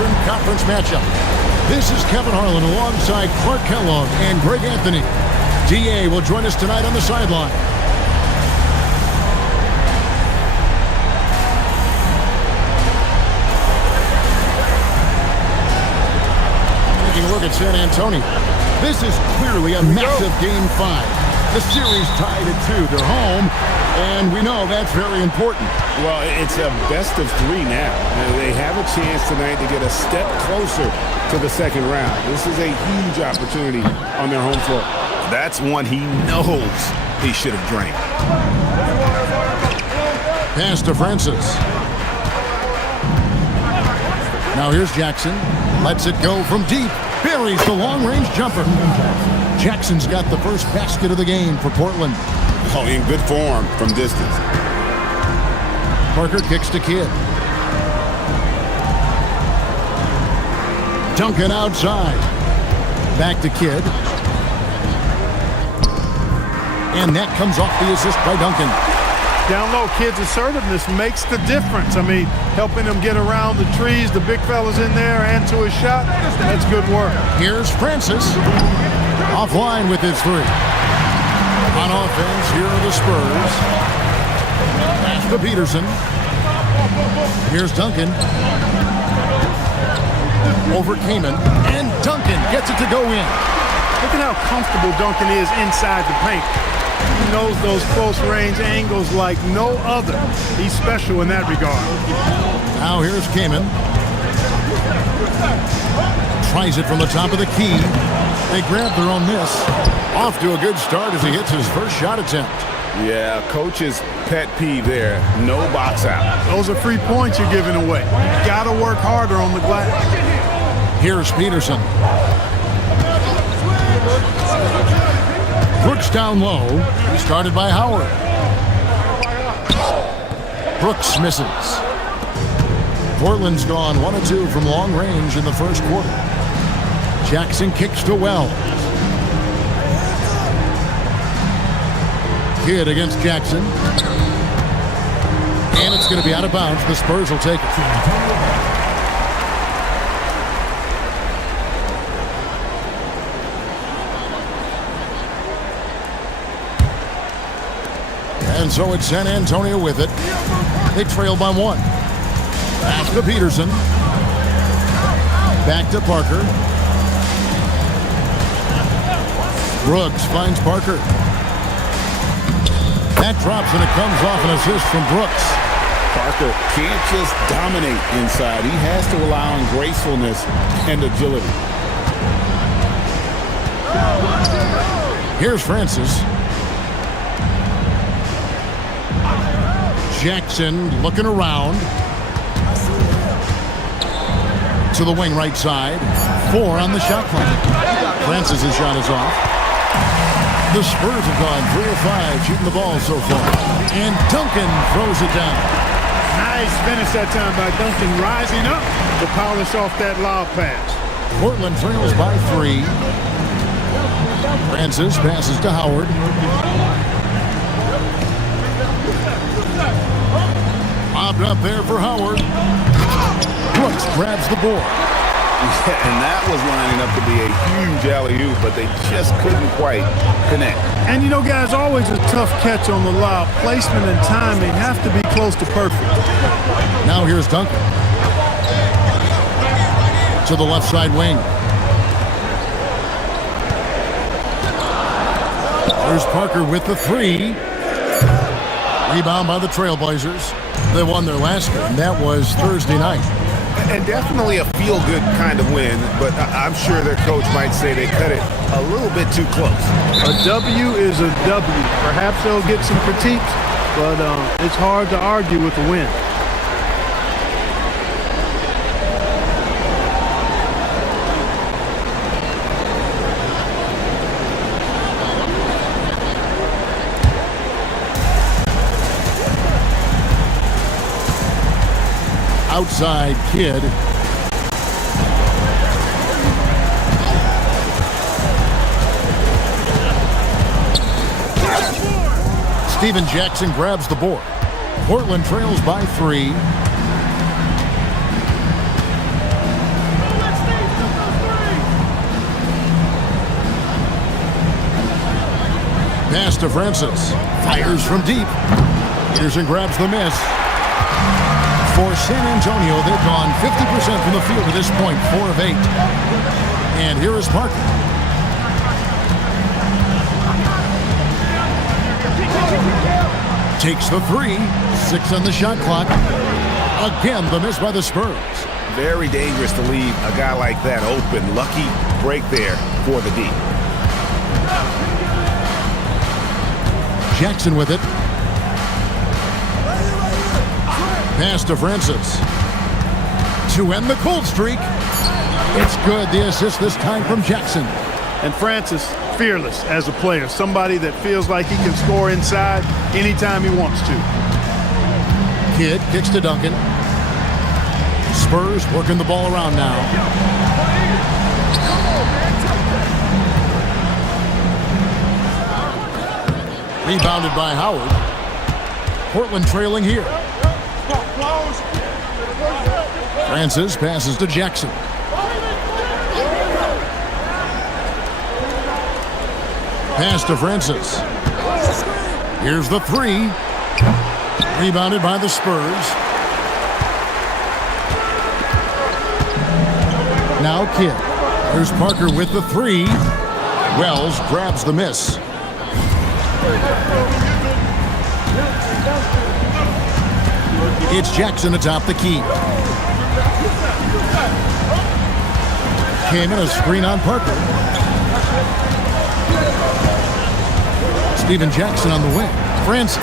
Eastern Conference matchup. This is Kevin Harlan alongside Clark Kellogg and Greg Anthony. DA will join us tonight on the sideline. Taking a look at San Antonio. This is clearly a massive Game 5. The series tied at 2. They're home, and we know that's very important. Well, it's a best of 3 now. They have a chance tonight to get a step closer to the second round. This is a huge opportunity on their home floor. That's one he knows he should have drained. Pass to Francis. Now here's Jackson. Lets it go from deep. Buries the long-range jumper. Jackson's got the first basket of the game for Portland. Oh, in good form from distance. Parker kicks to Kidd. Duncan outside. Back to Kidd. And that comes off the assist by Duncan. Down low, Kidd's assertiveness makes the difference. I mean, helping him get around the trees, the big fellas in there, and to his shot. That's good work. Here's Francis. Offline with his 3. On offense, here are the Spurs. Pass to Peterson. Here's Duncan. Over Kaman. And Duncan gets it to go in. Look at how comfortable Duncan is inside the paint. He knows those close-range angles like no other. He's special in that regard. Now here's Kaman. Tries it from the top of the key. They grab their own miss. Off to a good start as he hits his first shot attempt. Yeah, coach's pet peeve there. No box out. Those are free points you're giving away. You got to work harder on the glass. Here's Peterson. Brooks down low. Started by Howard. Brooks misses. Portland's gone 1 of 2 from long range in the first quarter. Jackson kicks to Wells. Kidd against Jackson. And it's going to be out of bounds. The Spurs will take it. And so it's San Antonio with it. They trail by 1. Pass to Peterson. Back to Parker. Brooks finds Parker. That drops and it comes off an assist from Brooks. Parker can't just dominate inside. He has to rely on gracefulness and agility. Here's Francis. Jackson looking around. To the wing right side. 4 on the shot clock. Francis' shot is off. The Spurs have gone 3 of 5 shooting the ball so far. And Duncan throws it down. Nice finish that time by Duncan, rising up to polish off that lob pass. Portland trails by 3. Francis passes to Howard. Bobbed up there for Howard. Brooks grabs the board. Yeah, and that was lining up to be a huge alley-oop, but they just couldn't quite connect. And you know, guys, always a tough catch on the lob. Placement and timing have to be close to perfect. Now here's Duncan. To the left side wing. There's Parker with the 3. Rebound by the Trailblazers. They won their last game. That was Thursday night. And definitely a feel-good kind of win, but I'm sure their coach might say they cut it a little bit too close. A W is a W. Perhaps they'll get some critiques, but it's hard to argue with the win. Outside Kidd. Steven Jackson grabs the board. Portland trails by 3. to Francis. Fires from deep. Peterson grabs the miss. For San Antonio, they've gone 50% from the field at this point, 4 of 8. And here is Parker. Takes the 3. 6 on the shot clock. Again, the miss by the Spurs. Very dangerous to leave a guy like that open. Lucky break there for the D. Jackson with it. Pass to Francis. To end the cold streak. It's good. The assist this time from Jackson. And Francis, fearless as a player. Somebody that feels like he can score inside anytime he wants to. Kidd kicks to Duncan. Spurs working the ball around now. Rebounded by Howard. Portland trailing here. Francis passes to Jackson. Pass to Francis. Here's the 3. Rebounded by the Spurs. Now Kidd. Here's Parker with the 3. Wells grabs the miss. It's Jackson atop the key. Came in a screen on Parker. Steven Jackson on the wing. Francis.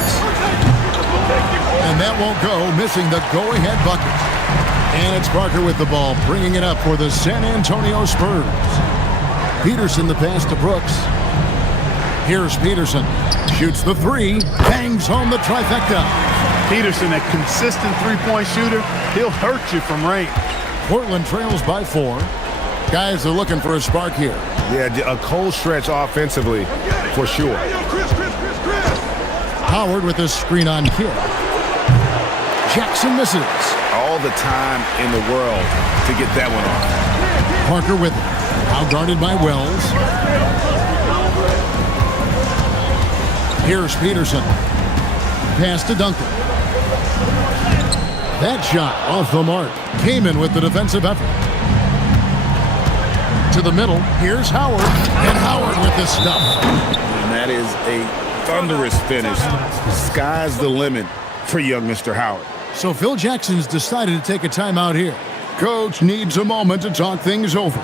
And that won't go, missing the go-ahead bucket. And it's Parker with the ball, bringing it up for the San Antonio Spurs. Peterson the pass to Brooks. Here's Peterson. Shoots the 3. Bangs home the trifecta. Peterson, a consistent three-point shooter. He'll hurt you from range. Portland trails by 4. Guys are looking for a spark here. Yeah, a cold stretch offensively for sure. Howard with a screen on Kidd. Jackson misses. All the time in the world to get that one off. Parker with it. Now guarded by Wells. Here's Peterson. Pass to Duncan. That shot off the mark. Kamen with the defensive effort. To the middle. Here's Howard. And Howard with the stuff. And that is a thunderous finish. Sky's the limit for young Mr. Howard. So Phil Jackson's decided to take a timeout here. Coach needs a moment to talk things over.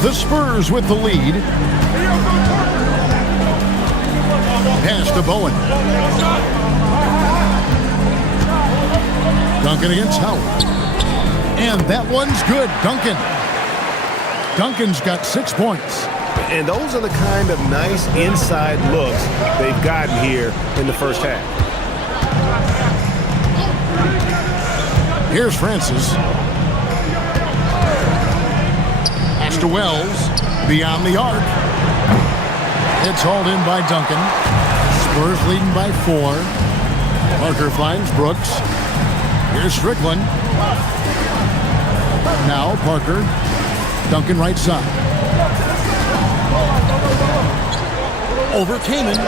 The Spurs with the lead. Pass to Bowen. Duncan against Howard. And that one's good. Duncan's got 6 points. And those are the kind of nice inside looks they've gotten here in the first half. Here's Francis. Pass to Wells. Beyond the arc. It's hauled in by Duncan. Spurs leading by 4. Parker finds Brooks. Here's Strickland. Now Parker. Duncan right side. Over Kaman.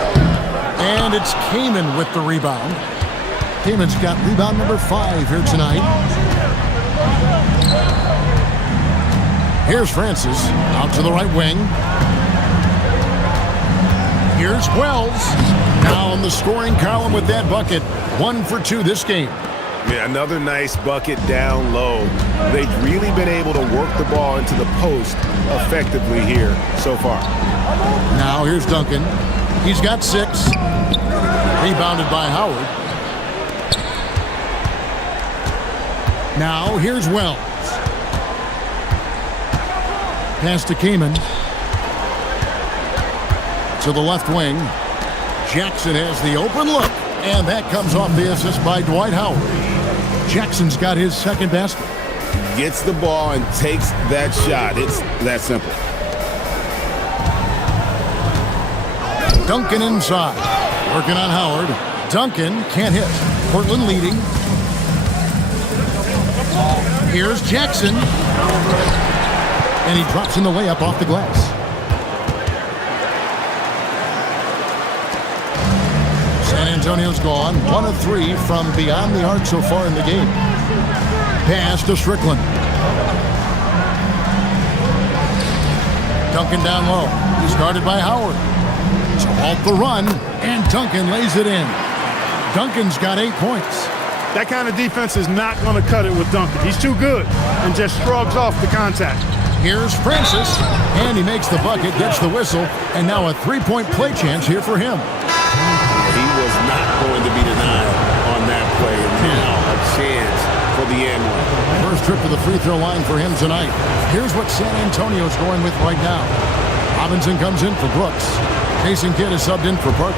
And it's Kaman with the rebound. Kaman's got rebound number 5 here tonight. Here's Francis. Out to the right wing. Here's Wells. Now in the scoring column with that bucket. 1 for 2 this game. Yeah, another nice bucket down low. They've really been able to work the ball into the post effectively here so far. Now here's Duncan. He's got 6. Rebounded by Howard. Now here's Wells. Pass to Kaman. To the left wing. Jackson has the open look. And that comes off the assist by Dwight Howard. Jackson's got his second basket. Gets the ball and takes that shot. It's that simple. Duncan inside. Working on Howard. Duncan can't hit. Portland leading. Here's Jackson. And he drops in the layup off the glass. San Antonio's gone. 1 of 3 from beyond the arc so far in the game. Pass to Strickland. Duncan down low. He's guarded by Howard. To halt the run, and Duncan lays it in. Duncan's got 8 points. That kind of defense is not going to cut it with Duncan. He's too good and just shrugs off the contact. Here's Francis, and he makes the bucket, gets the whistle, and now a 3-point play chance here for him. He was not going to be denied on that play. Now a chance for the end one. First trip to the free throw line for him tonight. Here's what San Antonio's going with right now. Robinson comes in for Brooks. Jason Kidd is subbed in for Parker.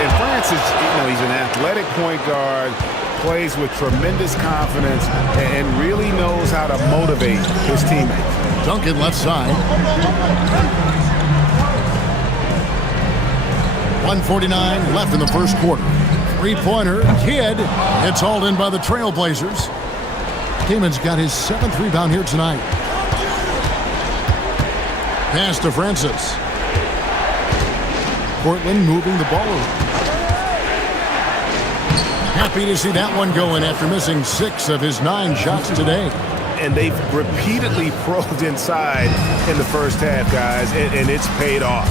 And Francis, he's an athletic point guard, plays with tremendous confidence, and really knows how to motivate his teammates. Duncan left side. 1:49 left in the first quarter. 3-pointer, Kidd. It's hauled in by the Trailblazers. Kaman's got his 7th rebound here tonight. Pass to Francis. Portland moving the ball around. Happy to see that one going after missing 6 of his 9 shots today. And they've repeatedly probed inside in the first half, guys, and it's paid off.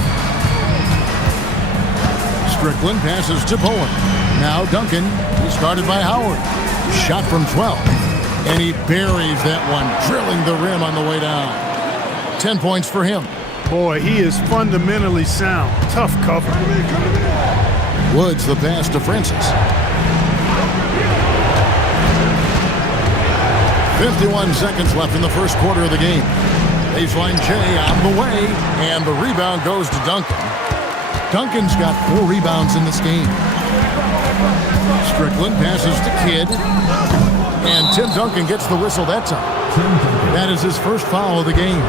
Strickland passes to Bowen. Now Duncan. He's guarded by Howard. Shot from 12. And he buries that one, drilling the rim on the way down. 10 points for him. Boy, he is fundamentally sound. Tough cover. Woods the pass to Francis. 51 seconds left in the first quarter of the game. Baseline J out of the way, and the rebound goes to Duncan. Duncan's got 4 rebounds in this game. Strickland passes to Kidd, and Tim Duncan gets the whistle that time. That is his first foul of the game.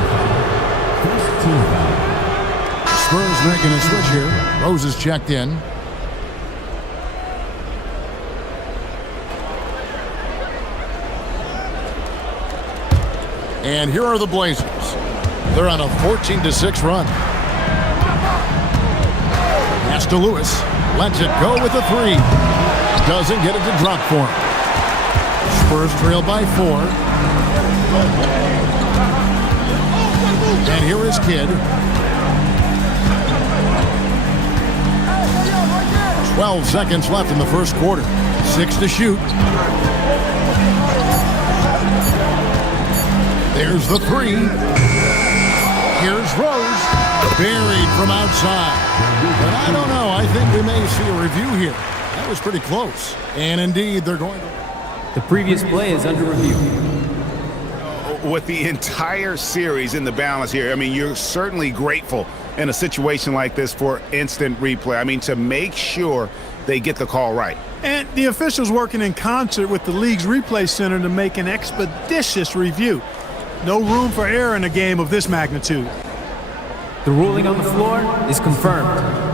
Spurs making a switch here. Rose is checked in. And here are the Blazers. They're on a 14-6 run. Pass to Lewis. Lets it go with a 3. Doesn't get it to drop for him. Spurs trail by 4. And here is Kidd. 12 seconds left in the first quarter. 6 to shoot. There's the 3. Here's Rose. Buried from outside. But I don't know. I think we may see a review here. That was pretty close. And indeed, they're going to... The previous play is under review. With the entire series in the balance here, I mean, you're certainly grateful in a situation like this for instant replay. I mean, to make sure they get the call right. And the officials working in concert with the league's replay center to make an expeditious review. No room for error in a game of this magnitude. The ruling on the floor is confirmed.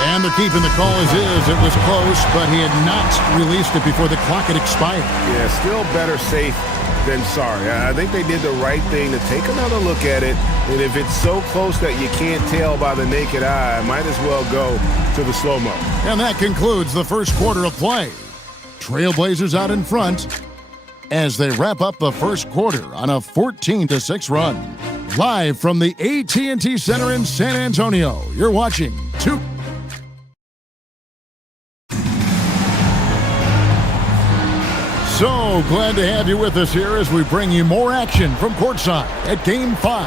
And they're keeping the call as is. It was close, but he had not released it before the clock had expired. Yeah, still better safe than sorry. I think they did the right thing to take another look at it. And if it's so close that you can't tell by the naked eye, might as well go to the slow-mo. And that concludes the first quarter of play. Trailblazers out in front as they wrap up the first quarter on a 14-6 run. Live from the AT&T Center in San Antonio, you're watching two. So glad to have you with us here as we bring you more action from courtside at Game 5.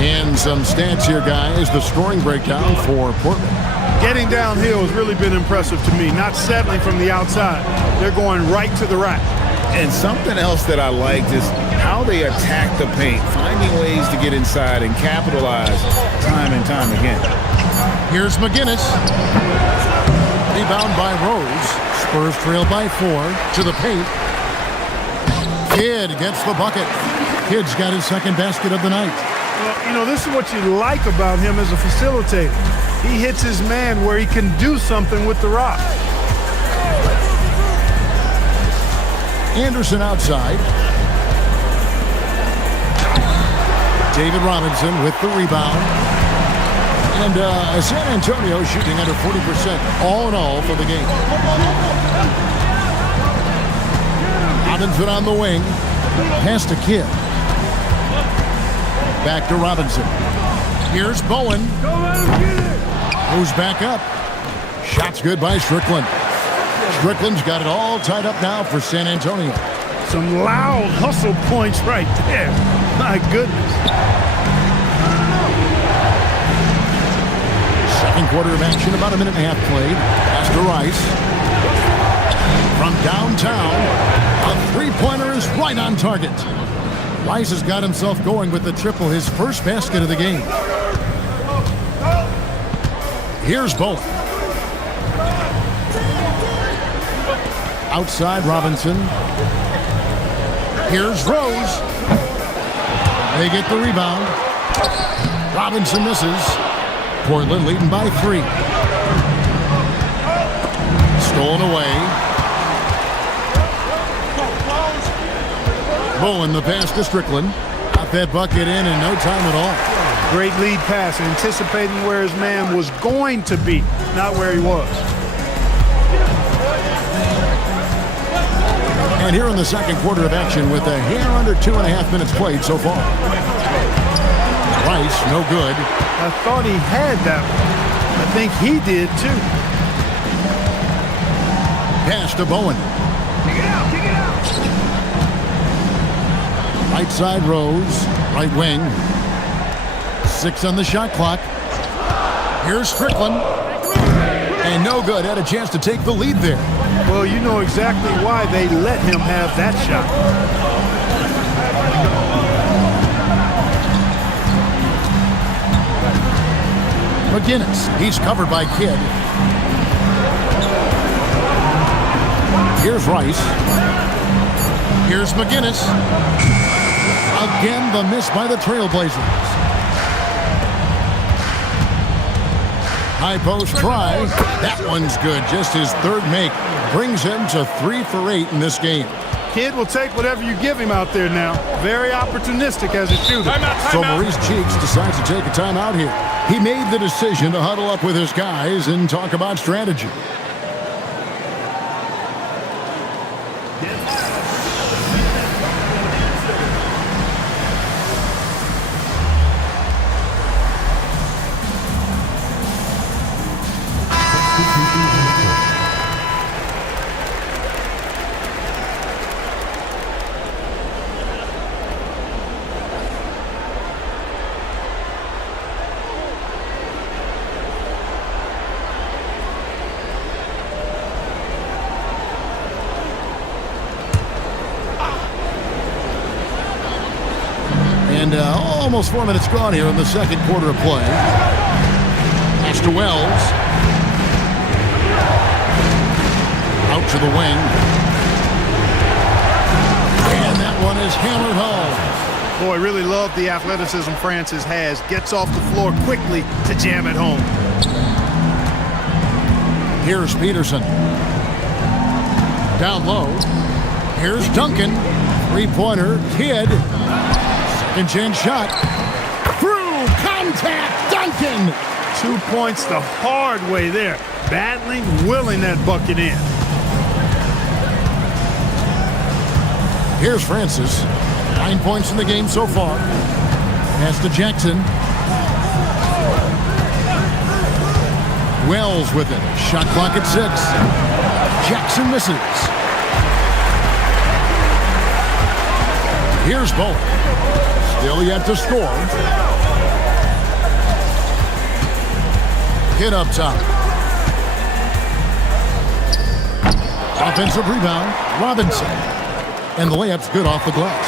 And some stats here, guys. The scoring breakdown for Portland. Getting downhill has really been impressive to me, not settling from the outside. They're going right to the rack. And something else that I liked is how they attack the paint, finding ways to get inside and capitalize time and time again. Here's McGinnis. Rebound by Rose. Spurs trail by 4 to the paint. Kidd gets the bucket. Kidd's got his second basket of the night. Well, you know, this is what you like about him as a facilitator. He hits his man where he can do something with the rock. Anderson outside. David Robinson with the rebound. And San Antonio shooting under 40% all in all for the game. Robinson on the wing. Pass to Kidd. Back to Robinson. Here's Bowen. Goes back up. Shot's good by Strickland. Strickland's got it all tied up now for San Antonio. Some loud hustle points right there. My goodness. Second quarter of action, about a minute and a half played. Pass to Rice. From downtown, a three-pointer is right on target. Rice has got himself going with the triple, his first basket of the game. Here's Bowen. Outside Robinson. Here's Rose. They get the rebound. Robinson misses. Portland leading by 3. Stolen away. Bowen the pass to Strickland. Got that bucket in no time at all. Great lead pass, anticipating where his man was going to be, not where he was. And here in the second quarter of action with a hair under 2.5 minutes played so far. Rice, no good. I thought he had that one. I think he did too. Pass to Bowen. Kick it out, kick it out. Right side Rose, right wing. 6 on the shot clock. Here's Strickland. And no good. Had a chance to take the lead there. Well, you know exactly why they let him have that shot. McGinnis. He's covered by Kidd. Here's Rice. Here's McGinnis. Again, the miss by the Trailblazers. High post try. That one's good. Just his third make. Brings him to 3 for 8 in this game. Kidd will take whatever you give him out there now. Very opportunistic as a shooter. So Maurice Cheeks decides to take a timeout here. He made the decision to huddle up with his guys and talk about strategy. And almost 4 minutes gone here in the second quarter of play. Pass to Wells. Out to the wing. And that one is hammered home. Boy, really love the athleticism Francis has. Gets off the floor quickly to jam it home. Here's Peterson. Down low. Here's Duncan. Three-pointer. Kidd. Second chance shot. Through contact. Duncan. 2 points the hard way there. Battling, willing that bucket in. Here's Francis. 9 points in the game so far. Pass to Jackson. Wells with it. Shot clock at 6. Jackson misses. Here's Bowen. Still yet to score. Hit up top. Offensive rebound. Robinson. And the layup's good off the glass.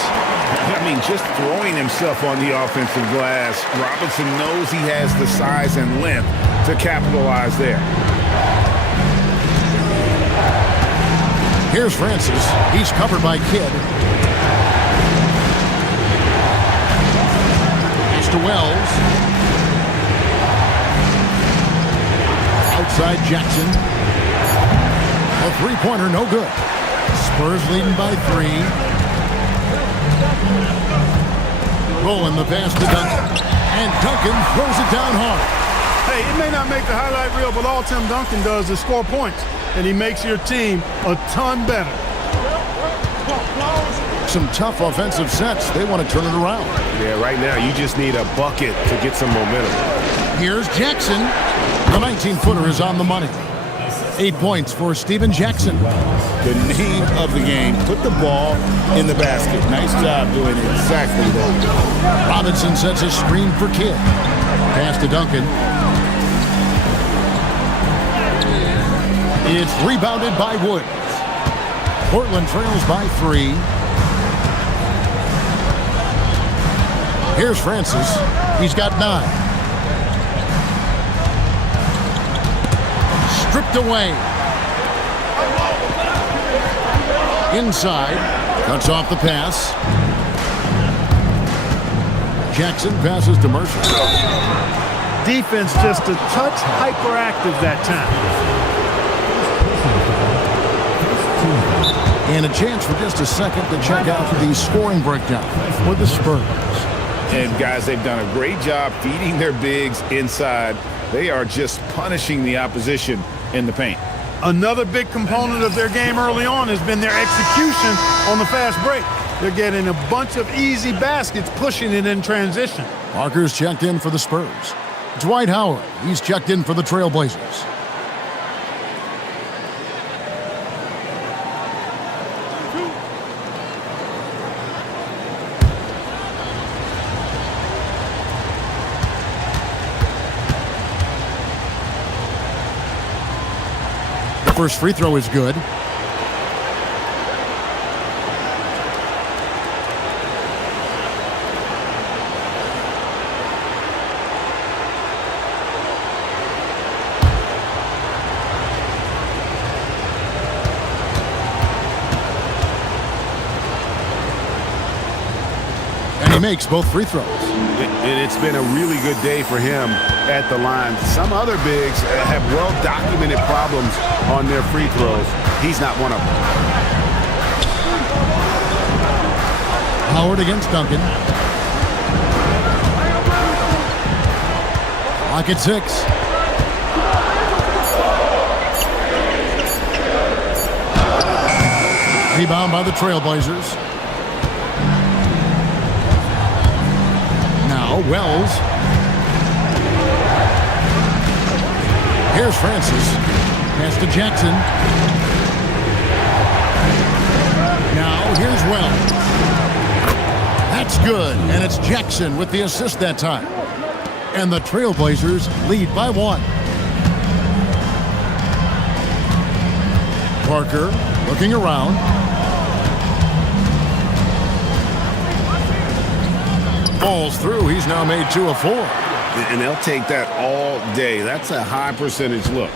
I mean, just throwing himself on the offensive glass, Robinson knows he has the size and length to capitalize there. Here's Francis. He's covered by Kidd. Pass to Wells. Outside Jackson. A three-pointer, no good. Spurs leading by 3. Bowen the pass to Duncan. And Duncan throws it down hard. Hey, it may not make the highlight reel, but all Tim Duncan does is score points. And he makes your team a ton better. Some tough offensive sets. They want to turn it around. Yeah, right now you just need a bucket to get some momentum. Here's Jackson. The 19-footer is on the money. 8 points for Steven Jackson. The name of the game, put the ball in the basket. Nice job doing exactly that. Robinson sets a screen for Kidd. Pass to Duncan. It's rebounded by Woods. Portland trails by 3. Here's Francis. He's got 9. Stripped away. Inside. Cuts off the pass. Jackson passes to Mercer. Defense just a touch hyperactive that time. And a chance for just a second to check out the scoring breakdown for the Spurs. And guys, they've done a great job feeding their bigs inside. They are just punishing the opposition in the paint. Another big component of their game early on has been their execution on the fast break. They're getting a bunch of easy baskets, pushing it in transition. Parker's checked in for the Spurs. Dwight Howard, he's checked in for the Trailblazers. First free throw is good. And he makes both free throws. It's been a really good day for him at the line. Some other bigs have well-documented problems on their free throws. He's not one of them. Howard against Duncan. Clock at 6. Rebound by the Trailblazers. Now Wells. Here's Francis. Pass to Jackson. Now here's Wells. That's good, and it's Jackson with the assist that time. And the Trailblazers lead by 1. Parker looking around. Falls through. He's now made 2 of 4. And they'll take that all day. That's a high percentage look.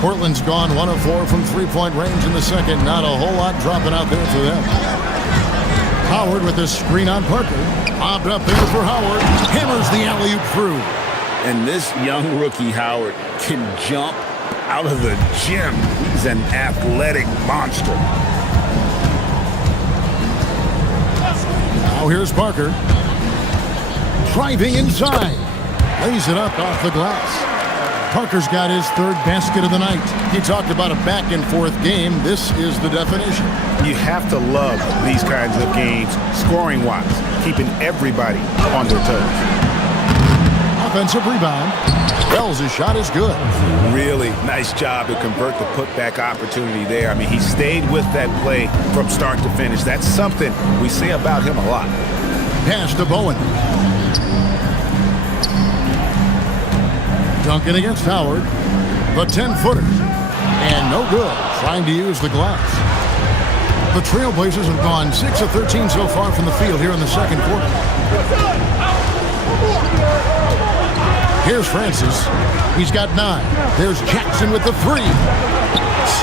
Portland's gone 1 of 4 from three-point range in the second. Not a whole lot dropping out there for them. Howard with a screen on Parker. Bobbed up there for Howard. Hammers the alley-oop through. And this young rookie, Howard, can jump out of the gym. He's an athletic monster. Now here's Parker. Driving inside. Lays it up off the glass. Parker's got his 3rd basket of the night. He talked about a back-and-forth game. This is the definition. You have to love these kinds of games, scoring-wise, keeping everybody on their toes. Offensive rebound. Bell's shot is good. Really nice job to convert the putback opportunity there. I mean, he stayed with that play from start to finish. That's something we say about him a lot. Pass to Bowen. Duncan against Howard. The 10-footer. And no good. Trying to use the glass. The Trailblazers have gone 6 of 13 so far from the field here in the second quarter. Here's Francis. He's got 9. There's Jackson with the 3.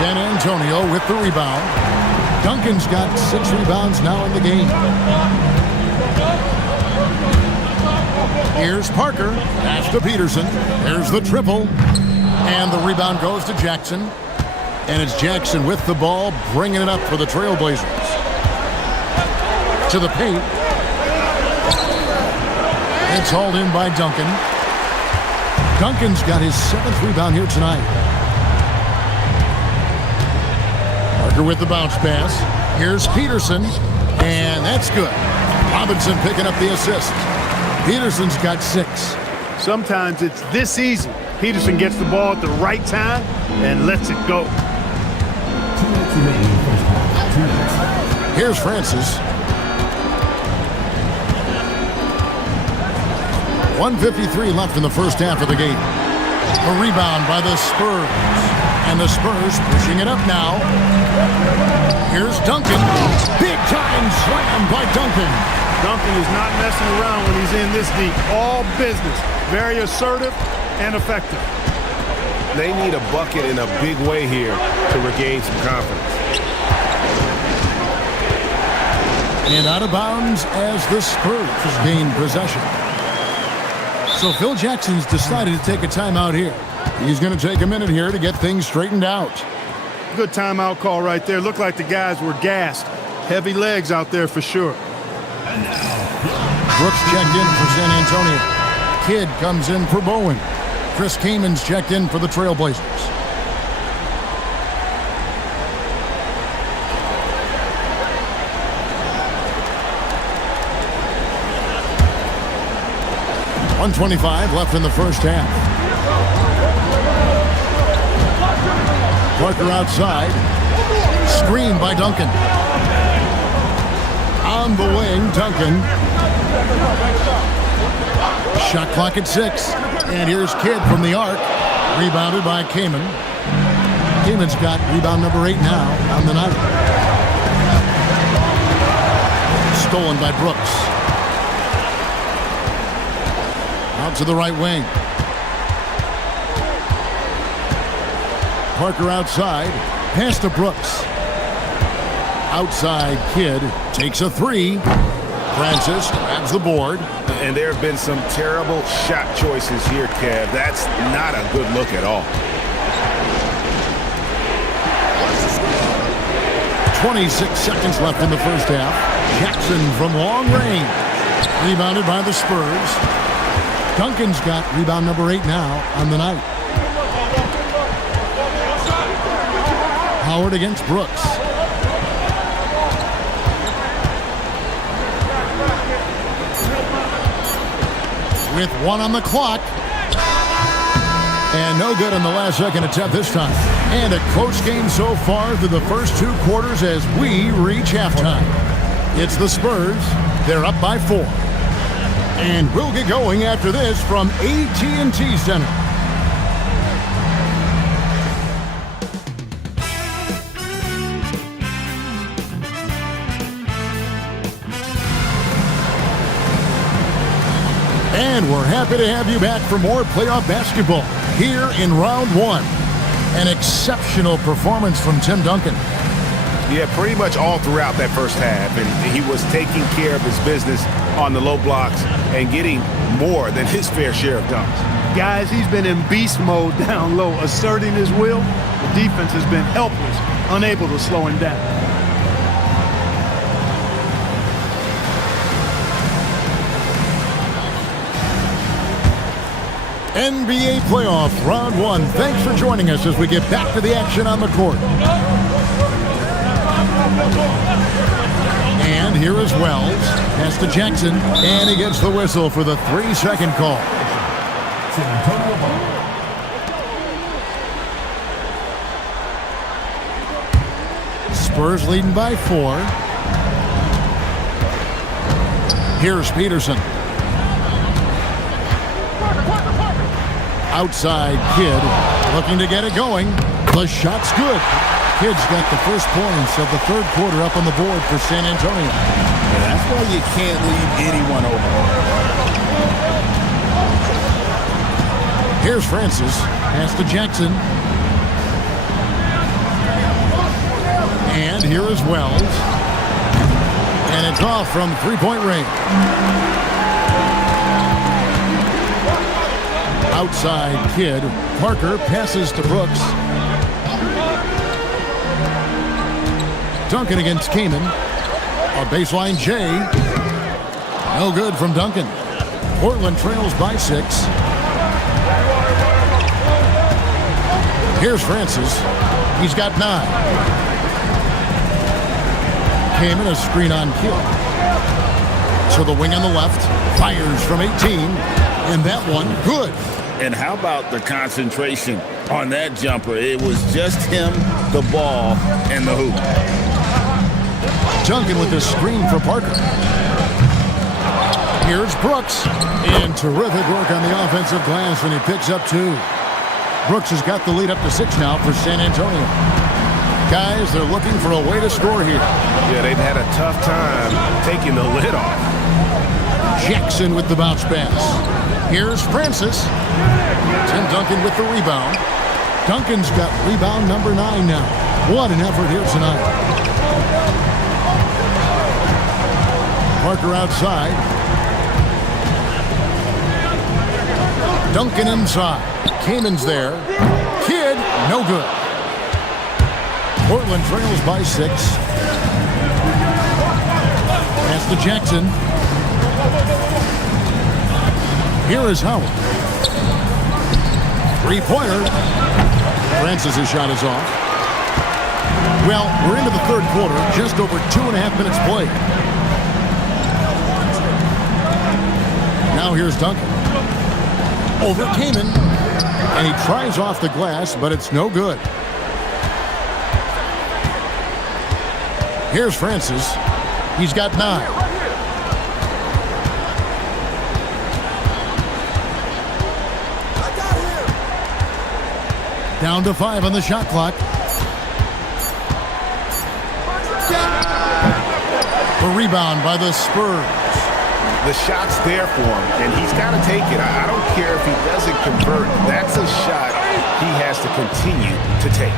San Antonio with the rebound. Duncan's got 6 rebounds now in the game. Here's Parker. Pass to Peterson. There's the triple. And the rebound goes to Jackson. And it's Jackson with the ball, bringing it up for the Trailblazers. To the paint. It's hauled in by Duncan. Duncan's got his 7th rebound here tonight. Parker with the bounce pass. Here's Peterson. And that's good. Robinson picking up the assist. Peterson's got 6. Sometimes it's this easy. Peterson gets the ball at the right time and lets it go. 2 minutes remaining in the first half. 2 minutes. Here's Francis. 1:53 left in the first half of the game. A rebound by the Spurs. And the Spurs pushing it up now. Here's Duncan. Big time slam by Duncan. Duncan is not messing around when he's in this deep. All business. Very assertive and effective. They need a bucket in a big way here to regain some confidence. And out of bounds as the Spurs gain possession. So Phil Jackson's decided to take a timeout here. He's going to take a minute here to get things straightened out. Good timeout call right there. Looked like the guys were gassed. Heavy legs out there for sure. Brooks checked in for San Antonio. Kidd comes in for Bowen. Chris Kamen's checked in for the Trailblazers. .125 left in the first half. Parker outside. Screen by Duncan. On the wing, Duncan. Shot clock at 6. And here's Kidd from the arc. Rebounded by Kaman. Kaman's got rebound number 8 now on the night. Stolen by Brooks. Out to the right wing. Parker outside. Pass to Brooks. Outside, Kidd takes a 3. Francis grabs the board. And there have been some terrible shot choices here, Kev. That's not a good look at all. 26 seconds left in the first half. Jackson from long range. Rebounded by the Spurs. Duncan's got rebound number 8 now on the night. Howard against Brooks. With 1 on the clock. And no good on the last second attempt this time. And a close game so far through the first 2 quarters as we reach halftime. It's the Spurs. They're up by 4. And we'll get going after this from AT&T Center. And we're happy to have you back for more playoff basketball here in round one. An exceptional performance from Tim Duncan. Yeah, pretty much all throughout that first half. And he was taking care of his business on the low blocks and getting more than his fair share of dunks. Guys, he's been in beast mode down low, asserting his will. The defense has been helpless, unable to slow him down. NBA playoff round one. Thanks for joining us as we get back to the action on the court. And here is Wells. Pass to Jackson. And he gets the whistle for the 3-second call. Spurs leading by 4. Here's Peterson. Outside Kidd looking to get it going. The shot's good. Kidd's got the first points of the third quarter up on the board for San Antonio. Yeah, that's why you can't leave anyone open. Here's Francis. Pass to Jackson. And here is Wells. And it's off from three-point range. Outside Kidd. Parker passes to Brooks. Duncan against Kaman. A baseline J. No good from Duncan. Portland trails by 6. Here's Francis. He's got 9. Kaman a screen on Kidd. So the wing on the left. Fires from 18. And that one, good. And how about the concentration on that jumper? It was just him, the ball, and the hoop. Duncan with the screen for Parker. Here's Brooks. And terrific work on the offensive glass, and he picks up 2. Brooks has got the lead up to 6 now for San Antonio. Guys, they're looking for a way to score here. Yeah, they've had a tough time taking the lid off. Jackson with the bounce pass. Here's Francis. Tim Duncan with the rebound. Duncan's got rebound number 9 now. What an effort here tonight. Parker outside. Duncan inside. Kaman's there. Kidd, no good. Portland trails by 6. Pass to Jackson. Here is Howard. Three-pointer. Francis' shot is off. Well, we're into the third quarter. Just over 2.5 minutes played. Now here's Duncan. Over Kaman. And he tries off the glass, but it's no good. Here's Francis. He's got 9. Down to 5 on the shot clock. The rebound by the Spurs. The shot's there for him, and he's got to take it. I don't care if he doesn't convert. That's a shot he has to continue to take.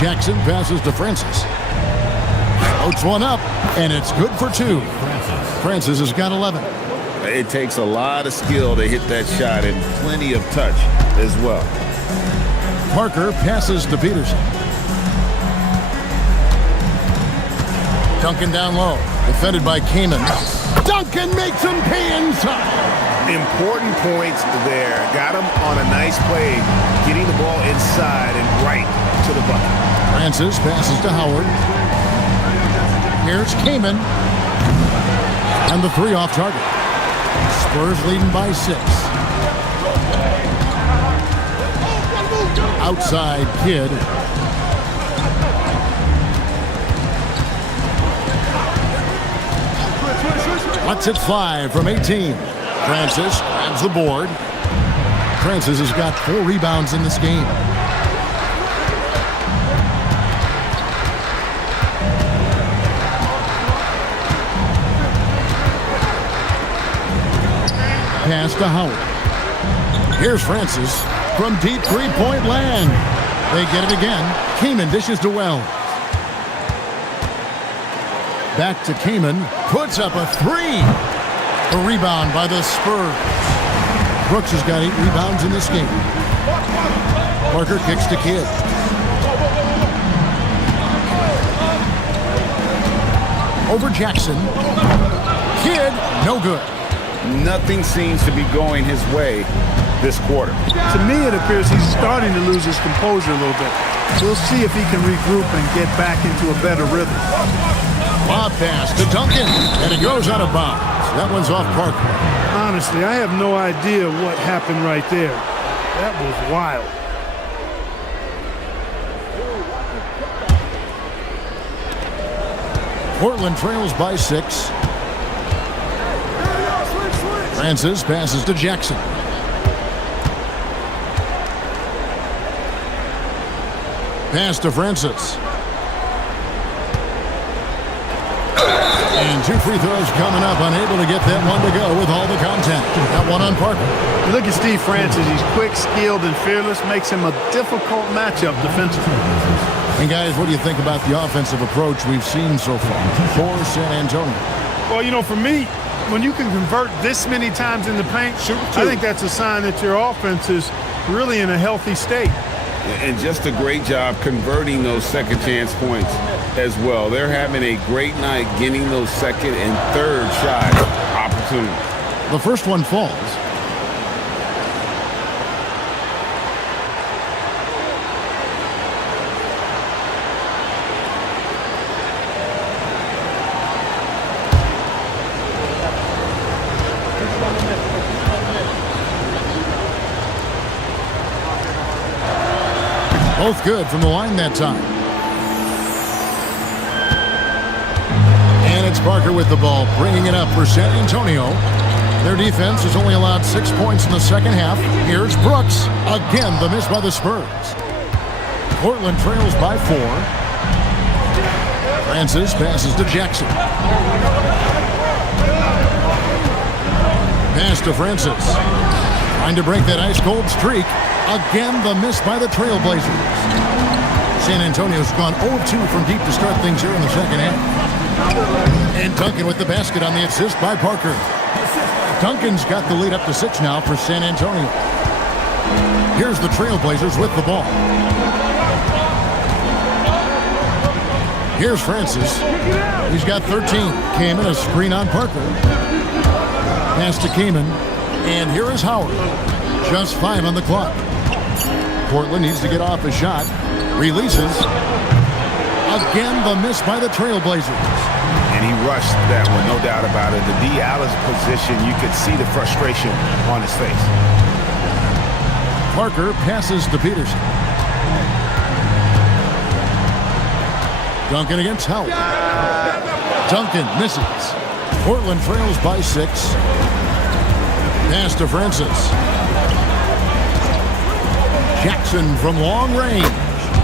Jackson passes to Francis. Floats one up, and it's good for 2. Francis has got 11. It takes a lot of skill to hit that shot and plenty of touch as well. Parker passes to Peterson. Duncan down low. Defended by Kaman. Duncan makes him pay inside. Important points there. Got him on a nice play, getting the ball inside and right to the bucket. Francis passes to Howard. Here's Kaman. And the 3 off target. Spurs leading by 6. Outside Kidd. Lets it fly from 18. Francis grabs the board. Francis has got 4 rebounds in this game. to Howard. Here's Francis from deep three-point land. They get it again. Kaman dishes to Wells. Back to Kaman. Puts up a three. A rebound by the Spurs. Brooks has got 8 rebounds in this game. Parker kicks to Kidd. Over Jackson. Kidd, no good. Nothing seems to be going his way this quarter. To me, it appears he's starting to lose his composure a little bit. We'll see if he can regroup and get back into a better rhythm. Lob pass to Duncan, and it goes out of bounds. That one's off Parker. Honestly, I have no idea what happened right there. That was wild. Portland trails by 6. Francis passes to Jackson. Pass to Francis. And 2 free throws coming up. Unable to get that one to go with all the contact. That one on Parker. Look at Steve Francis. He's quick, skilled, and fearless. Makes him a difficult matchup defensively. And guys, what do you think about the offensive approach we've seen so far for San Antonio? Well, you know, for me, when you can convert this many times in the paint, I think that's a sign that your offense is really in a healthy state. And just a great job converting those second chance points as well. They're having a great night getting those second and third shot opportunities. The first one falls. Both good from the line that time. And it's Parker with the ball, bringing it up for San Antonio. Their defense has only allowed 6 points in the second half. Here's Brooks. Again, the miss by the Spurs. Portland trails by 4. Francis passes to Jackson. Pass to Francis. Trying to break that ice-cold streak. Again, the miss by the Trailblazers. San Antonio's gone 0-2 from deep to start things here in the second half. And Duncan with the basket on the assist by Parker. Duncan's got the lead up to 6 now for San Antonio. Here's the Trailblazers with the ball. Here's Francis. He's got 13. Kaman, a screen on Parker. Pass to Kaman. And here is Howard. Just 5 on the clock. Portland needs to get off a shot. Releases. Again, the miss by the Trailblazers. And he rushed that one, no doubt about it. The Diallo's position, you could see the frustration on his face. Parker passes to Peterson. Duncan against Howard. Duncan misses. Portland trails by 6. Pass to Francis. Jackson from long range.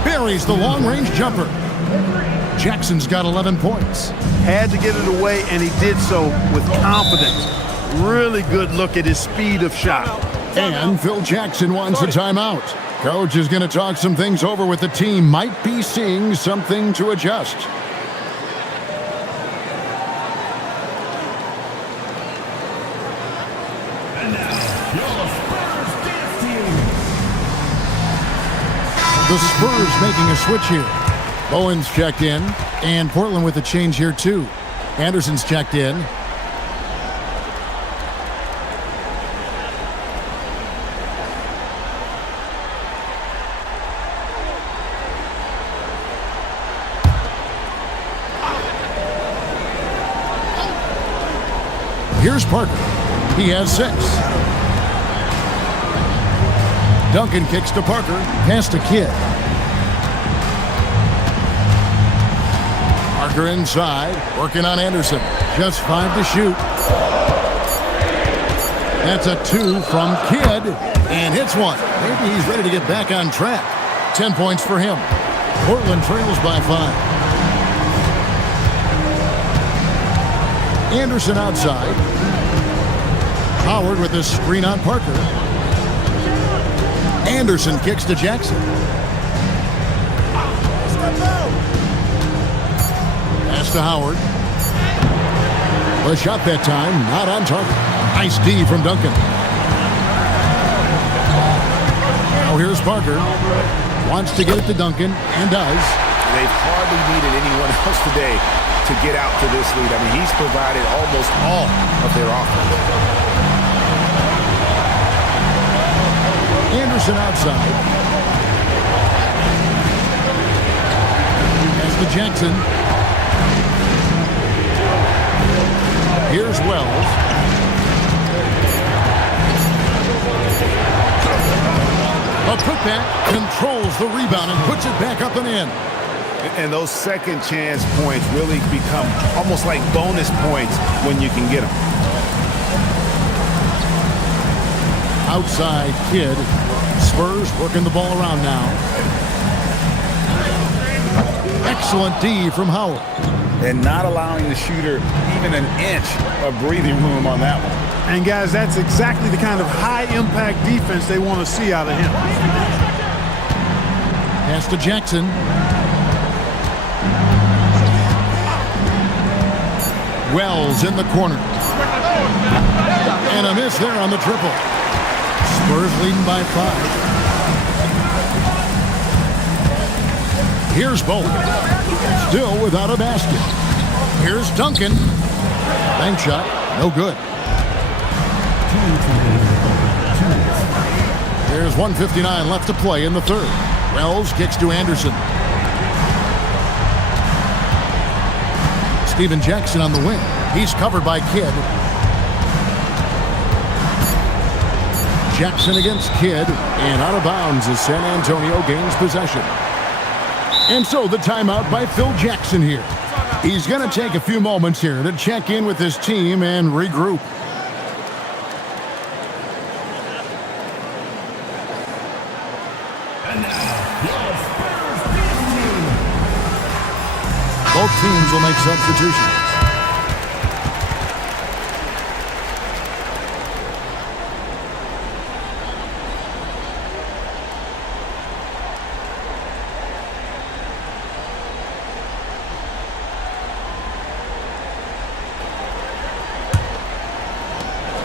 Buries the long-range jumper. Jackson's got 11 points. Had to get it away, and he did so with confidence. Really good look at his speed of shot. And Phil Jackson wants a timeout. Coach is going to talk some things over with the team. Might be seeing something to adjust. The Spurs making a switch here. Bowen's checked in, and Portland with a change here too. Anderson's checked in. Here's Parker. He has 6. Duncan kicks to Parker. Pass to Kidd. Parker inside. Working on Anderson. Just 5 to shoot. That's a 2 from Kidd. And hits one. Maybe he's ready to get back on track. 10 points for him. Portland trails by 5. Anderson outside. Howard with this screen on Parker. Anderson kicks to Jackson. Pass to Howard. The shot that time, not on target. Nice D from Duncan. Now here's Parker. Wants to get it to Duncan, and does. They've hardly needed anyone else today to get out to this lead. I mean, he's provided almost all of their offense. Anderson outside. Pass to Jackson. Here's Wells. A putback controls the rebound and puts it back up and in. And those second chance points really become almost like bonus points when you can get them. Outside Kidd. Spurs working the ball around now. Excellent D from Howard. And not allowing the shooter even an inch of breathing room on that one. And guys, that's exactly the kind of high-impact defense they want to see out of him. Pass to Jackson. Wells in the corner. And a miss there on the triple. Spurs leading by 5. Here's Bowen. Still without a basket. Here's Duncan. Bank shot. No good. There's 1:59 left to play in the third. Wells kicks to Anderson. Steven Jackson on the wing. He's covered by Kidd. Jackson against Kidd, and out of bounds as San Antonio gains possession. And so the timeout by Phil Jackson here. He's going to take a few moments here to check in with his team and regroup. Both teams will make substitutions.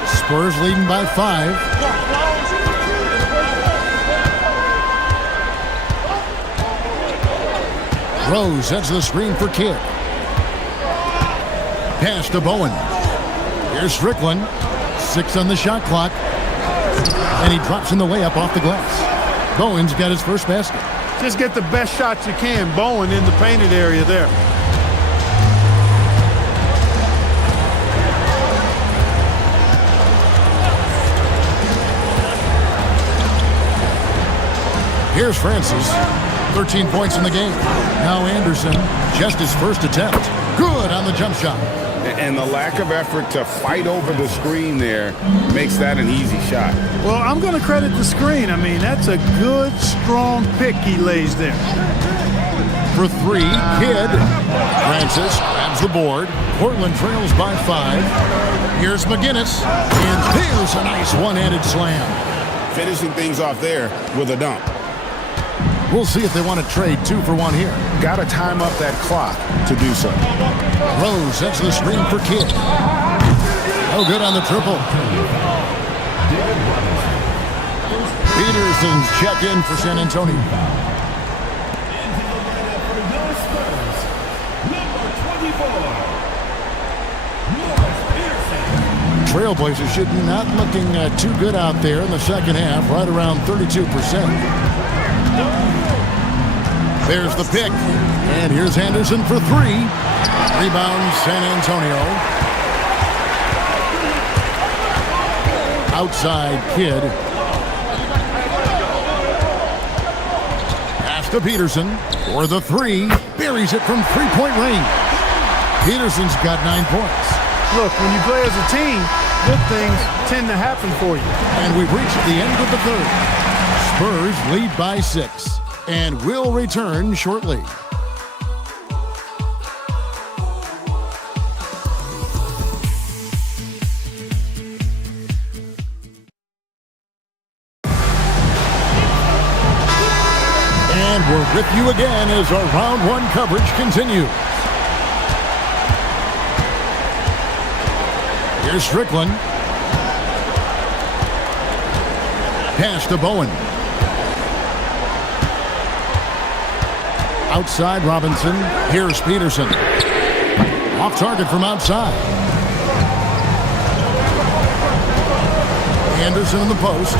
Spurs leading by 5. Rose sets the screen for Kidd. Pass to Bowen. Here's Strickland. 6 on the shot clock. And he drops in the layup off the glass. Bowen's got his first basket. Just get the best shot you can. Bowen in the painted area there. Here's Francis. 13 points in the game. Now Anderson, just his first attempt. Good on the jump shot. And the lack of effort to fight over the screen there makes that an easy shot. Well, I'm going to credit the screen. I mean, that's a good, strong pick he lays there. For 3, Kidd. Francis grabs the board. Portland trails by 5. Here's McGinnis. And there's a nice one-handed slam. Finishing things off there with a dunk. We'll see if they want to trade 2 for 1 here. Got to time up that clock to do so. Rose sets the screen for Kidd. No good on the triple. Peterson's checked in for San Antonio. Trailblazers should be not looking too good out there in the second half, right around 32%. There's the pick, and here's Anderson for 3. Rebound, San Antonio. Outside Kidd. Pass to Peterson for the 3. Buries it from 3-point range. Peterson's got 9 points. Look, when you play as a team, good things tend to happen for you. And we've reached the end of the third. Spurs lead by 6. And will return shortly. We're with you again as our round one coverage continues. Here's Strickland. Pass to Bowen. Outside Robinson. Here's Peterson. Off target from outside. Anderson in the post.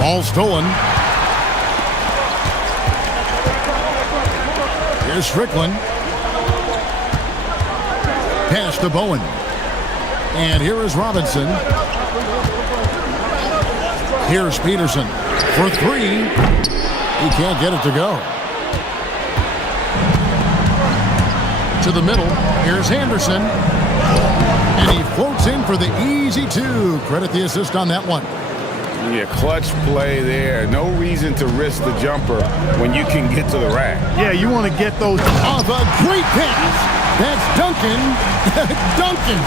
Ball stolen. Here's Strickland. Pass to Bowen. And here is Robinson. Here's Peterson for three. He can't get it to go. To the middle. Here's Anderson. And he floats in for the easy two. Credit the assist on that one. Yeah, clutch play there. No reason to risk the jumper when you can get to the rack. Yeah, you want to get those. Off a great pass. That's Duncan. Duncan.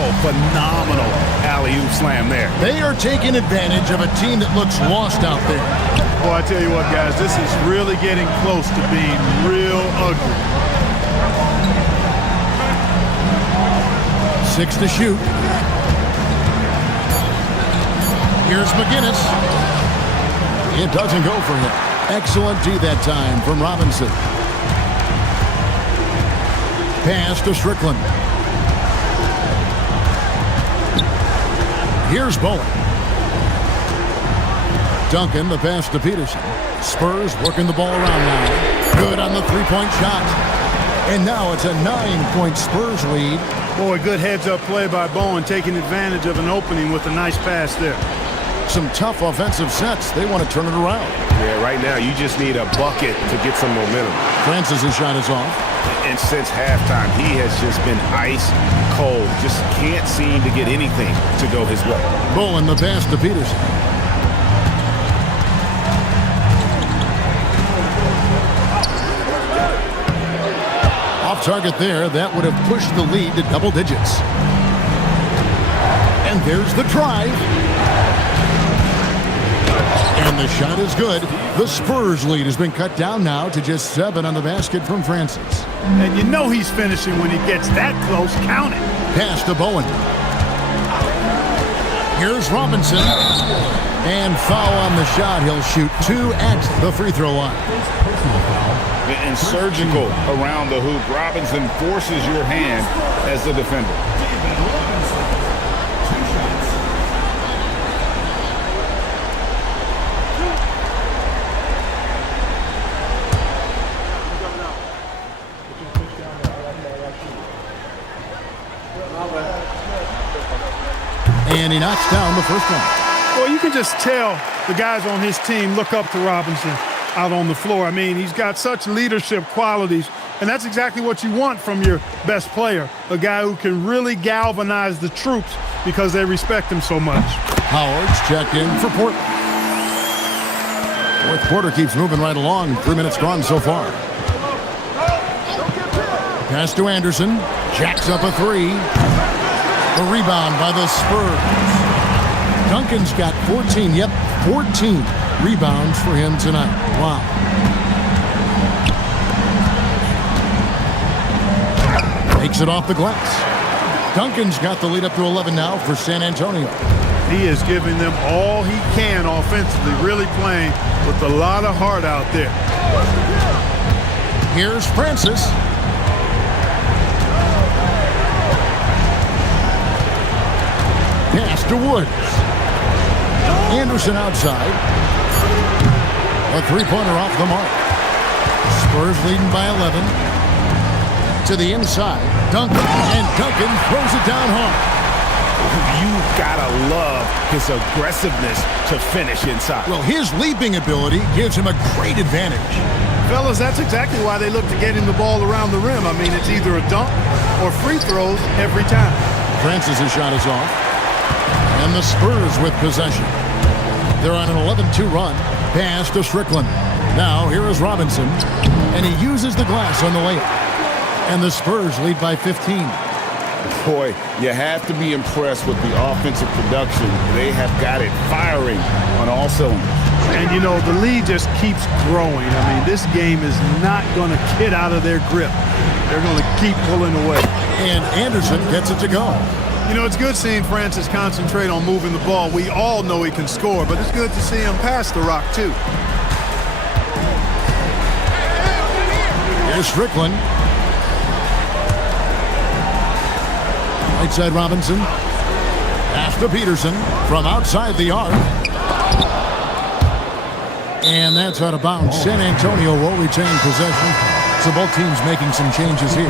Oh, phenomenal alley-oop slam there. They are taking advantage of a team that looks lost out there. Boy, I tell you what, guys, this is really getting close to being real ugly. 6 to shoot. Here's McGinnis. It doesn't go for him. Excellent D that time from Robinson. Pass to Strickland. Here's Bowen. Duncan, the pass to Peterson. Spurs working the ball around now. Good on the three-point shot. And now it's a 9-point Spurs lead. Boy, good heads-up play by Bowen, taking advantage of an opening with a nice pass there. Some tough offensive sets. They want to turn it around. Yeah, right now you just need a bucket to get some momentum. Francis' shot is off. And since halftime, he has just been ice cold. Just can't seem to get anything to go his way. Bowen, the pass to Peterson. Off target there. That would have pushed the lead to double digits. And there's the drive. And the shot is good. The Spurs lead has been cut down now to just 7 on the basket from Francis. And you know he's finishing when he gets that close. Count it. Pass to Bowen. Here's Robinson. And foul on the shot. He'll shoot 2 at the free throw line. And surgical around the hoop. Robinson forces your hand as the defender. And he knocks down the first one. Well, you can just tell the guys on his team look up to Robinson out on the floor. I mean, he's got such leadership qualities, and that's exactly what you want from your best player, a guy who can really galvanize the troops because they respect him so much. Howard's checked in for Portland. Fourth quarter keeps moving right along. 3 minutes gone so far. Pass to Anderson. Jacks up a three. The rebound by the Spurs. Duncan's got 14. Yep, 14 rebounds for him tonight. Wow. Takes it off the glass. Duncan's got the lead up to 11 now for San Antonio. He is giving them all he can offensively, really playing with a lot of heart out there. Here's Francis. Pass to Woods. Anderson outside. A three-pointer off the mark. Spurs leading by 11. To the inside. Duncan. And Duncan throws it down hard. You gotta love his aggressiveness to finish inside. Well, his leaping ability gives him a great advantage. Fellas, that's exactly why they look to get him the ball around the rim. I mean, it's either a dunk or free throws every time. Francis' shot is off. And the Spurs with possession. They're on an 11-2 run. Pass to Strickland. Now here is Robinson. And he uses the glass on the layup. And the Spurs lead by 15. Boy, you have to be impressed with the offensive production. They have got it firing on all cylinders. And, you know, the lead just keeps growing. I mean, this game is not going to get out of their grip. They're going to keep pulling away. And Anderson gets it to go. You know, it's good seeing Francis concentrate on moving the ball. We all know he can score, but it's good to see him pass the rock, too. Here's Strickland. Right side Robinson. Pass to Peterson from outside the arc. And that's out of bounds. San Antonio will retain possession. So both teams making some changes here.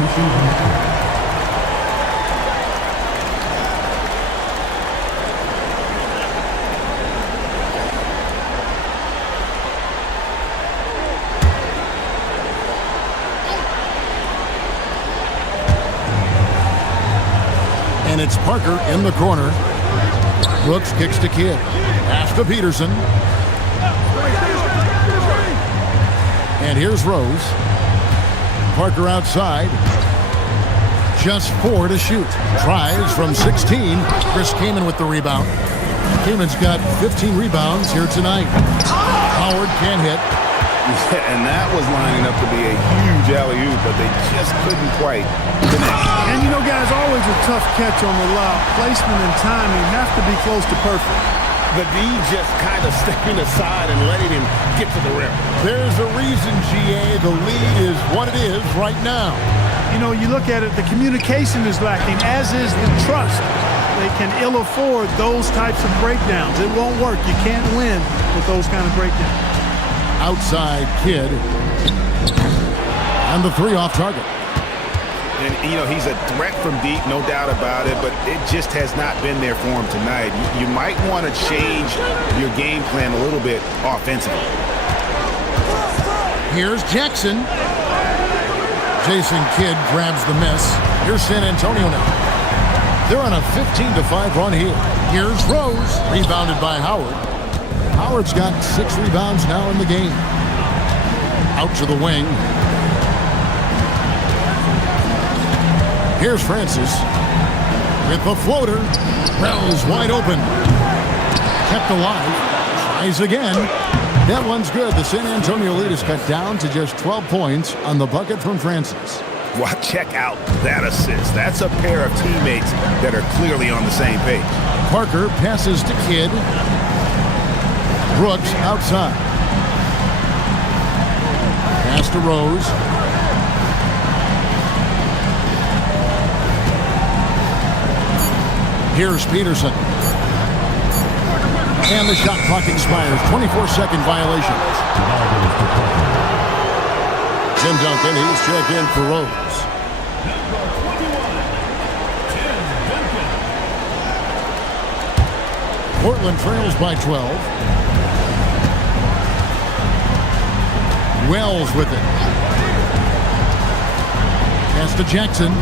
And it's Parker in the corner. Brooks kicks to Kidd. Pass to Peterson. And here's Rose. Parker outside. Just 4 to shoot. Tries from 16. Chris Kaman with the rebound. Kaman's got 15 rebounds here tonight. Howard can't hit. And that was lining up to be a huge alley-oop, but they just couldn't quite connect. And, you know, guys, always a tough catch on the lob. Placement and timing have to be close to perfect. The D just kind of stepping aside and letting him get to the rim. There's a reason, GA, the lead is what it is right now. You know, you look at it, the communication is lacking, as is the trust. They can ill afford those types of breakdowns. It won't work. You can't win with those kind of breakdowns. Outside Kidd. And the 3 off target. And, you know, he's a threat from deep, no doubt about it, but it just has not been there for him tonight. You might want to change your game plan a little bit offensively. Here's Jackson. Jason Kidd grabs the miss. Here's San Antonio now. They're on a 15-5 run here. Here's Rose, rebounded by Howard. Howard's got 6 rebounds now in the game. Out to the wing. Here's Francis with the floater. Rose wide open. Kept alive. Tries again. That one's good. The San Antonio lead is cut down to just 12 points on the bucket from Francis. Well, check out that assist. That's a pair of teammates that are clearly on the same page. Parker passes to Kidd. Brooks outside. Pass to Rose. Here's Peterson. And the shot clock expires. 24-second violation. Tim Duncan, he's checked in for Rose. Portland trails by 12. Wells with it. Pass to Jackson.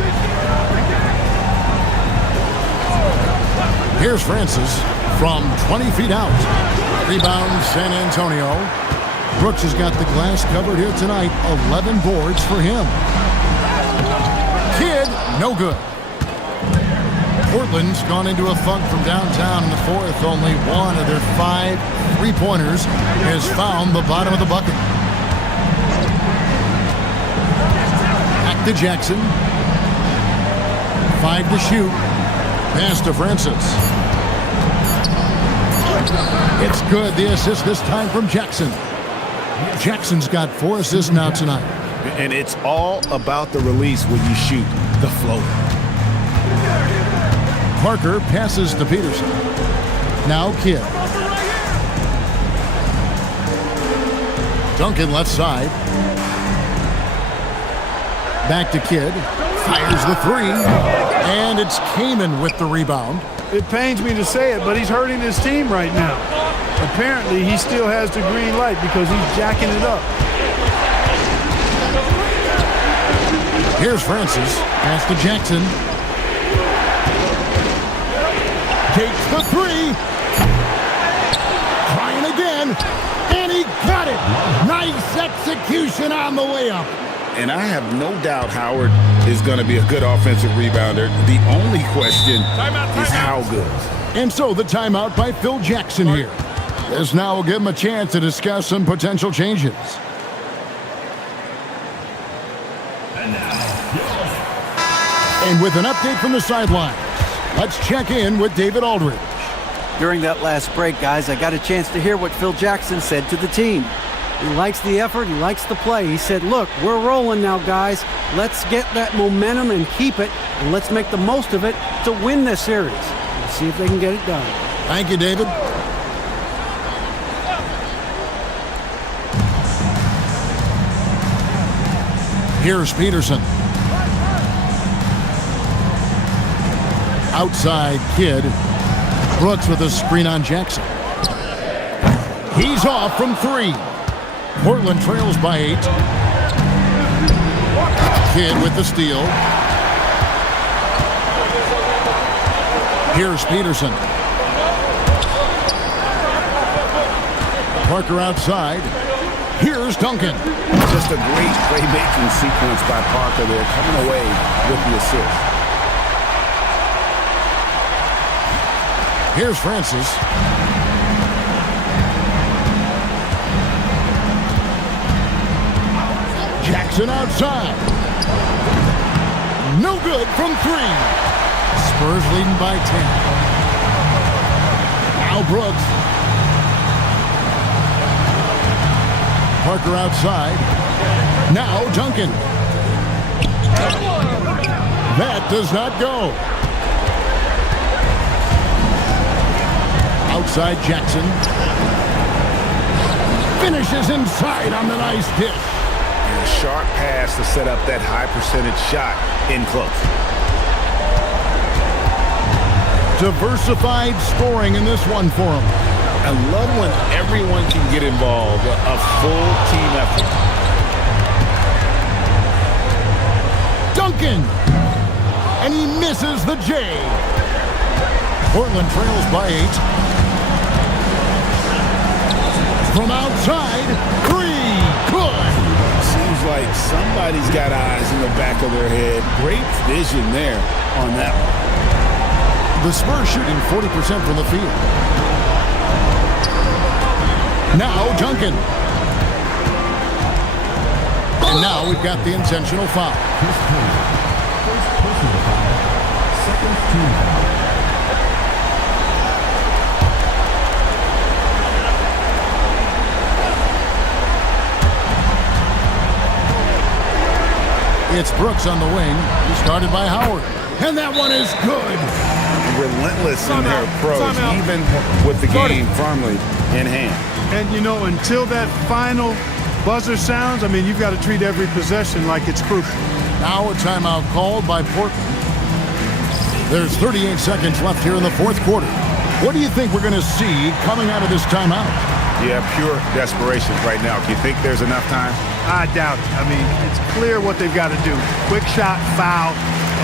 Here's Francis from 20 feet out. Rebound San Antonio. Brooks has got the glass covered here tonight. 11 boards for him. Kidd, no good. Portland's gone into a funk from downtown in the 4th. Only one of their 5 3-pointers has found the bottom of the bucket. Back to Jackson. 5 to shoot. Pass to Francis. It's good. The assist this time from Jackson. Jackson's got 4 assists now tonight. And it's all about the release when you shoot the floater. Parker passes to Peterson. Now Kidd. Duncan left side. Back to Kidd. Fires the 3. And it's Kaman with the rebound. It pains me to say it, but he's hurting his team right now. Apparently, he still has the green light because he's jacking it up. Here's Francis. Pass to Jackson. Takes the 3. Trying again. And he got it. Nice execution on the layup. And I have no doubt Howard is going to be a good offensive rebounder. The only question is how good. And so the timeout by Phil Jackson here. This now will give him a chance to discuss some potential changes. And with an update from the sidelines, let's check in with David Aldridge. During that last break, guys, I got a chance to hear what Phil Jackson said to the team. He likes the effort. He likes the play. He said, look, we're rolling now, guys. Let's get that momentum and keep it, and let's make the most of it to win this series. Let's see if they can get it done. Thank you, David. Here's Peterson. Outside Kidd. Brooks with a screen on Jackson. He's off from 3. Portland trails by 8. Kidd with the steal. Here's Peterson. Parker outside. Here's Duncan. Just a great playmaking sequence by Parker there, coming away with the assist. Here's Francis. Jackson outside. No good from 3. Spurs leading by 10. Now Brooks. Parker outside. Now Duncan. That does not go. Outside Jackson. Finishes inside on the nice dish. And a sharp pass to set up that high percentage shot in close. Diversified scoring in this one for him. I love when everyone can get involved, a full team effort. Duncan! And he misses the J. Portland trails by 8. From outside, 3. Good! Seems like somebody's got eyes in the back of their head. Great vision there on that one. The Spurs shooting 40% from the field. Now Duncan. And now we've got the intentional foul. First personal foul. Second team foul. It's Brooks on the wing. He started by Howard. And that one is good. Relentless in their approach, even with the game firmly in hand. And, you know, until that final buzzer sounds, I mean, you've got to treat every possession like it's crucial. Now a timeout called by Portland. There's 38 seconds left here in the fourth quarter. What do you think we're going to see coming out of this timeout? Yeah, pure desperation right now. Do you think there's enough time? I doubt it. I mean, it's clear what they've got to do. Quick shot, foul,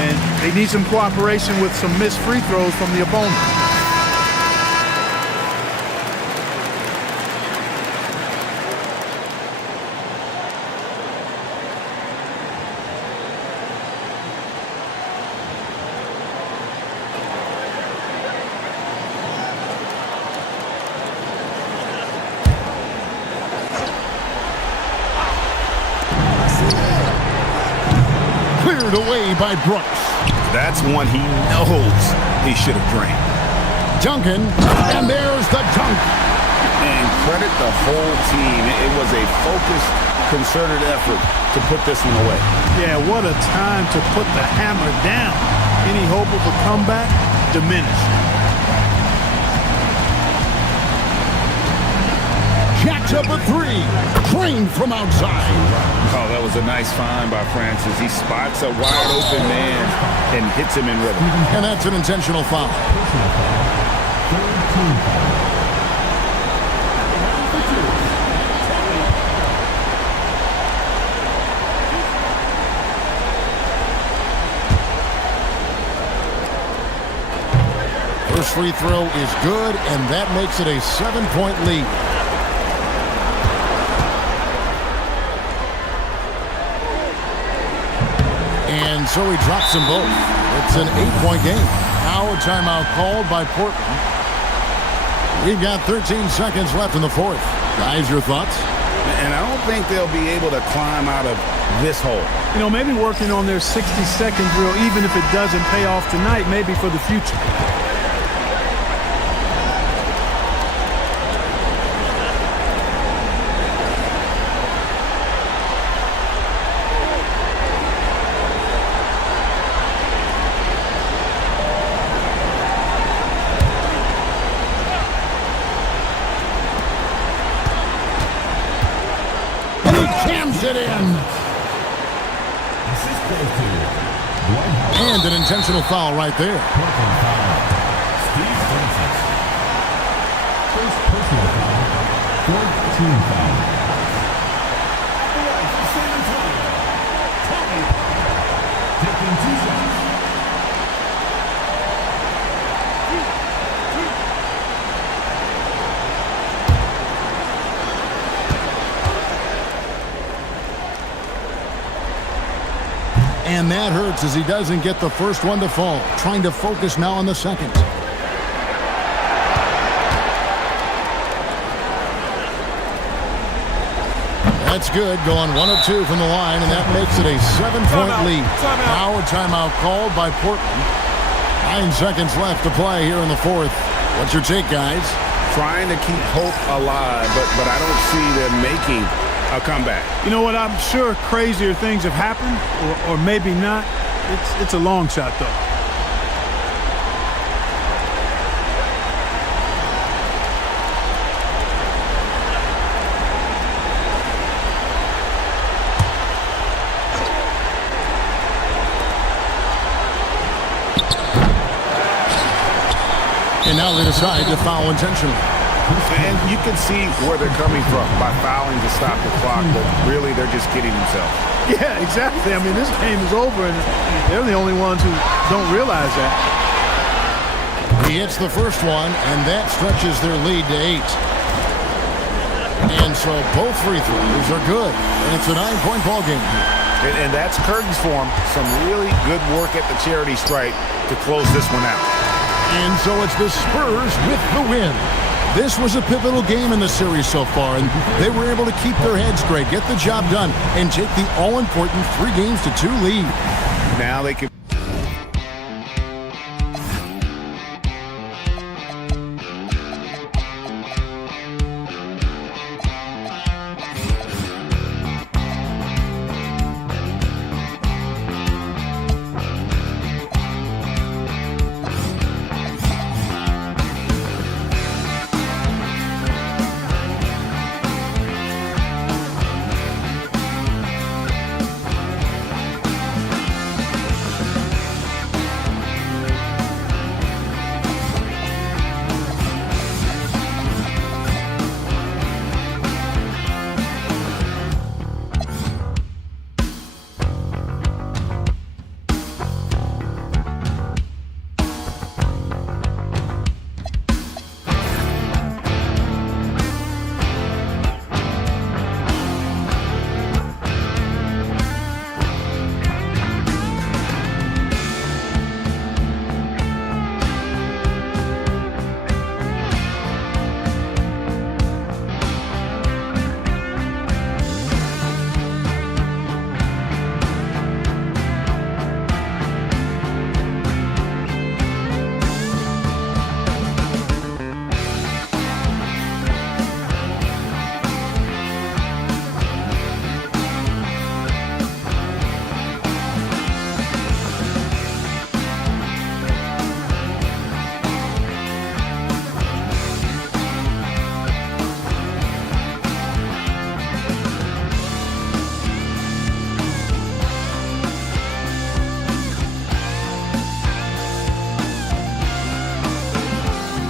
and they need some cooperation with some missed free throws from the opponent. Cleared away by Brooks. That's one he knows he should have drained. Duncan, and there's the dunk. And credit the whole team. It was a focused, concerted effort to put this one away. Yeah, what a time to put the hammer down. Any hope of a comeback diminished. Jacks up a 3. Trained from outside. Oh, that was a nice find by Francis. He spots a wide open man and hits him in rhythm. And that's an intentional foul. Third team foul. First free throw is good, and that makes it a 7-point lead. And so he drops them both. It's an 8-point game. Now a timeout called by Portland. We've got 13 seconds left in the fourth. Guys, your thoughts? And I don't think they'll be able to climb out of this hole. You know, maybe working on their 60-second drill, even if it doesn't pay off tonight, maybe for the future. Jams it in. Assist goes to Dwight Howard. And an intentional foul right there. Personal foul. Steve Francis. First personal foul. Fourth team foul. San Antonio. Tony Parker. Taking 2 shots. And that hurts as he doesn't get the first one to fall. Trying to focus now on the second. That's good. Going 1 of 2 from the line, and that makes it a 7-point lead. Now a timeout called by Portland. 9 seconds left to play here in the fourth. What's your take, guys? Trying to keep hope alive, but I don't see them making a comeback. You know what? I'm sure crazier things have happened, or maybe not. It's a long shot, though. And now they decide to foul intentionally. And you can see where they're coming from by fouling to stop the clock, but really they're just kidding themselves. Yeah, exactly. I mean, this game is over, and they're the only ones who don't realize that. He hits the first one, and that stretches their lead to 8. And so both free throws are good, and it's a 9-point ball game here. And that's curtains for them. Some really good work at the charity stripe to close this one out. And so it's the Spurs with the win. This was a pivotal game in the series so far, and they were able to keep their heads straight, get the job done, and take the all-important 3-2 lead. Now they can